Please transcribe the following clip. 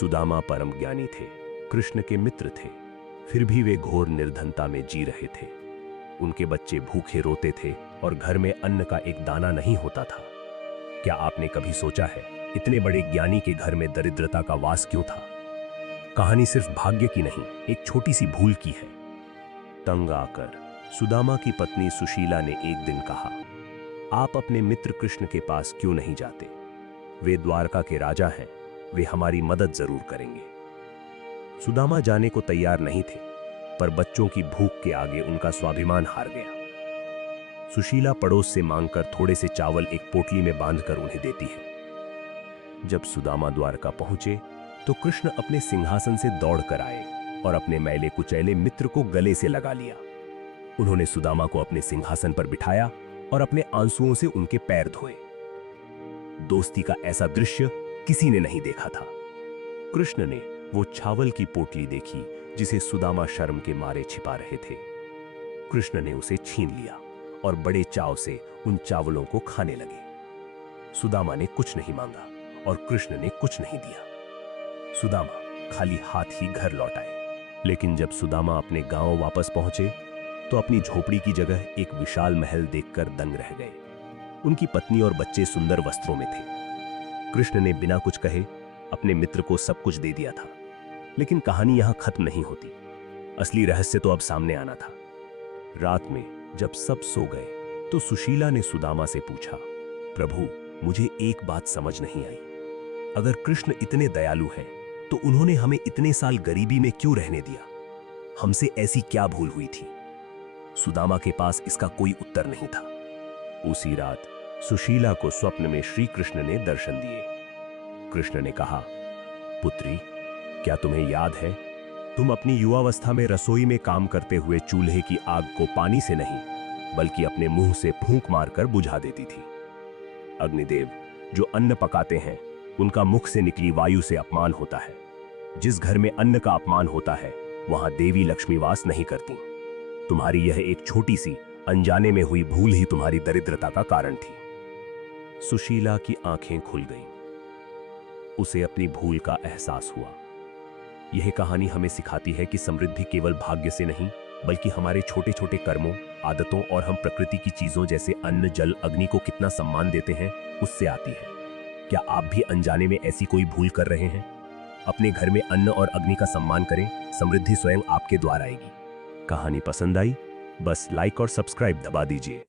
सुदामा परम ज्ञानी थे, कृष्ण के मित्र थे, फिर भी वे घोर निर्धनता में जी रहे थे। उनके बच्चे भूखे रोते थे और घर में अन्न का एक दाना नहीं होता था। क्या आपने कभी सोचा है, इतने बड़े ज्ञानी के घर में दरिद्रता का वास क्यों था? कहानी सिर्फ भाग्य की नहीं, एक छोटी सी भूल की है। तंग आकर सुदामा की पत्नी सुशीला ने एक दिन कहा, आप अपने मित्र कृष्ण के पास क्यों नहीं जाते? वे द्वारका के राजा हैं, वे हमारी मदद जरूर करेंगे। सुदामा जाने को तैयार नहीं थे, पर बच्चों की भूख के आगे उनका स्वाभिमान हार गया। सुशीला पड़ोस से मांगकर थोड़े से चावल एक पोटली में बांधकर उन्हें देती है। जब सुदामा द्वारका पहुंचे तो कृष्ण अपने सिंहासन से दौड़कर आए और अपने मैले कुचैले मित्र को गले से लगा लिया। उन्होंने सुदामा को अपने सिंहासन पर बिठाया और अपने आंसुओं से उनके पैर धोए। दोस्ती का ऐसा दृश्य किसी ने नहीं देखा था। कृष्ण ने वो चावल की पोटली देखी जिसे सुदामा शर्म के मारे छिपा रहे थे। कृष्ण ने उसे छीन लिया और बड़े चाव से उन चावलों को खाने लगे। सुदामा ने कुछ नहीं मांगा और कृष्ण ने कुछ नहीं दिया। सुदामा खाली हाथ ही घर लौट आए। लेकिन जब सुदामा अपने गांव वापस पहुंचे तो अपनी झोपड़ी की जगह एक विशाल महल देखकर दंग रह गए। उनकी पत्नी और बच्चे सुंदर वस्त्रों में थे। कृष्ण ने बिना कुछ कहे अपने मित्र को सब कुछ दे दिया था। लेकिन कहानी यहां खत्म नहीं होती। असली रहस्य तो अब सामने आना था। रात में जब सब सो गए तो सुशीला ने सुदामा से पूछा, प्रभु, मुझे एक बात समझ नहीं आई। अगर कृष्ण इतने दयालु हैं तो उन्होंने हमें इतने साल गरीबी में क्यों रहने दिया? हमसे ऐसी क्या भूल हुई थी? सुदामा के पास इसका कोई उत्तर नहीं था। उसी रात सुशीला को स्वप्न में श्री कृष्ण ने दर्शन दिए। कृष्ण ने कहा, पुत्री, क्या तुम्हें याद है, तुम अपनी युवावस्था में रसोई में काम करते हुए चूल्हे की आग को पानी से नहीं बल्कि अपने मुंह से फूंक मारकर बुझा देती थी। अग्निदेव जो अन्न पकाते हैं उनका मुख से निकली वायु से अपमान होता है। जिस घर में अन्न का अपमान होता है वहां देवी लक्ष्मी वास नहीं करती। तुम्हारी यह एक छोटी सी अनजाने में हुई भूल ही तुम्हारी दरिद्रता का कारण थी। सुशीला की आंखें खुल गईं। उसे अपनी भूल का एहसास हुआ। यह कहानी हमें सिखाती है कि समृद्धि केवल भाग्य से नहीं बल्कि हमारे छोटे छोटे कर्मों, आदतों और हम प्रकृति की चीजों जैसे अन्न, जल, अग्नि को कितना सम्मान देते हैं उससे आती है। क्या आप भी अनजाने में ऐसी कोई भूल कर रहे हैं? अपने घर में अन्न और अग्नि का सम्मान करें, समृद्धि स्वयं आपके द्वार आएगी। कहानी पसंद आई? बस लाइक और सब्सक्राइब दबा दीजिए।